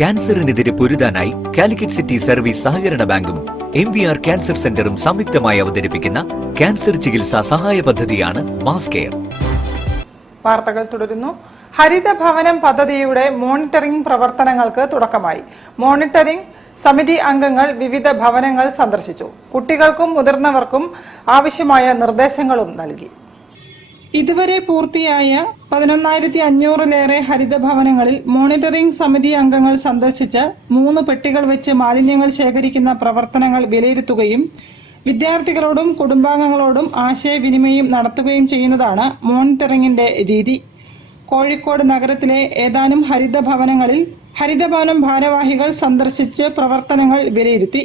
ക്യാൻസറിനെതിരെ പൊരുതാനായി Calicut city service സഹകരണ ബാങ്കും MVR cancer സെന്ററും സംയുക്തമായി അവതരിപ്പിക്കുന്ന ക്യാൻസർ ചികിത്സാ സഹായ പദ്ധതിയാണ് മാസ് കെയർ. വാർത്തകൾ തുടരുന്നു. ഹരിത ഭവനം പദ്ധതിയുടെ മോണിറ്ററിംഗ് പ്രവർത്തനങ്ങൾക്ക് തുടക്കമായി. മോണിറ്ററിംഗ് സമിതി അംഗങ്ങൾ വിവിധ ഭവനങ്ങൾ സന്ദർശിച്ചു. കുട്ടികൾക്കും മുതിർന്നവർക്കും ആവശ്യമായ നിർദ്ദേശങ്ങളും നൽകി. ഇതുവരെ പൂർത്തിയായ 11,500-ലേറെ ഹരിത ഭവനങ്ങളിൽ മോണിറ്ററിംഗ് സമിതി അംഗങ്ങൾ സന്ദർശിച്ച് 3 പെട്ടികൾ വെച്ച് മാലിന്യങ്ങൾ ശേഖരിക്കുന്ന പ്രവർത്തനങ്ങൾ വിലയിരുത്തുകയും വിദ്യാർത്ഥികളോടും കുടുംബാംഗങ്ങളോടും ആശയവിനിമയം നടത്തുകയും ചെയ്യുന്നതാണ് മോണിറ്ററിംഗിന്റെ രീതി. കോഴിക്കോട് നഗരത്തിലെ ഏതാനും ഹരിത ഭവനങ്ങളിൽ ഹരിതഭവനം ഭാരവാഹികൾ സന്ദർശിച്ച് പ്രവർത്തനങ്ങൾ വിലയിരുത്തി.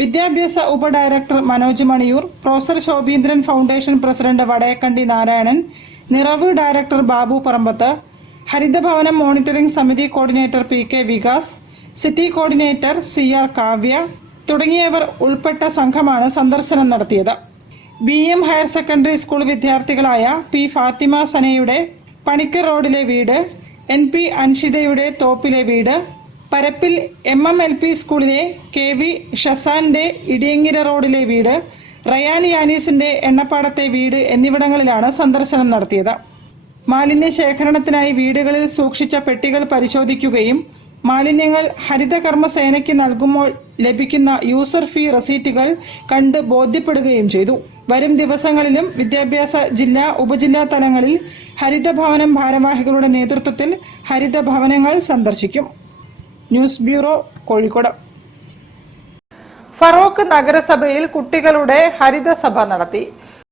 വിദ്യാഭ്യാസ ഉപഡയറക്ടർ Manoj Maniyur, professor Shobheendran foundation president Vadayakkandi Narayanan, Niravu director Babu Parambath, Harithabhavanam monitoring സമിതി coordinator PK Vikas, city coordinator CR Kavya തുടങ്ങിയവർ ഉൾപ്പെട്ട സംഘമാണ് സന്ദർശനം നടത്തിയത്. BM ഹയർ സെക്കൻഡറി സ്കൂൾ വിദ്യാർത്ഥികളായ P ഫാത്തിമ സനയുടെ പണിക്കർ റോഡിലെ വീട്, NP അൻഷിതയുടെ തോപ്പിലെ വീട്, പരപ്പിൽ MMLP സ്കൂളിലെ KV ഷസാന്റെ ഇടിയങ്ങിര റോഡിലെ വീട്, റയാൻ യാനീസിന്റെ എണ്ണപ്പാടത്തെ വീട് എന്നിവിടങ്ങളിലാണ് സന്ദർശനം നടത്തിയത്. മാലിന്യ ശേഖരണത്തിനായി വീടുകളിൽ സൂക്ഷിച്ച പെട്ടികൾ പരിശോധിക്കുകയും മാലിന്യങ്ങൾ ഹരിതകർമ്മസേനയ്ക്ക് നൽകുമ്പോൾ ലഭിക്കുന്ന യൂസർ ഫീ റസീറ്റുകൾ കണ്ട് ബോധ്യപ്പെടുകയും ചെയ്തു. വരും ദിവസങ്ങളിലും വിദ്യാഭ്യാസ ജില്ലാ ഉപജില്ലാ തലങ്ങളിൽ ഹരിതഭവനം ഭാരവാഹികളുടെ നേതൃത്വത്തിൽ ഹരിതഭവനങ്ങൾ സന്ദർശിക്കും. News bureau, Kozhikode. ഫറോക്ക് നഗരസഭയിൽ കുട്ടികളുടെ ഹരിതസഭ നടത്തി.